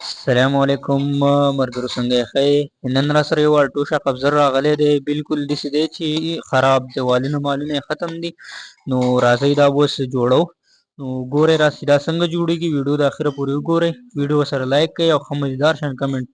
السلام علیکم مرګرو څنګه یې ښه نن را سره یو الټو شاپ ابزر راغلی دی بالکل داسې دی چې خراب دی والونه مالونه یې ختم دي نو راځئ دا اوس جوړو نو ګورئ راسې دا څنګه جوړیږي ویډیو د اخره پورې وګورئ ویډیو سره لایک کړئ او ښه مزیدار شان کمنټ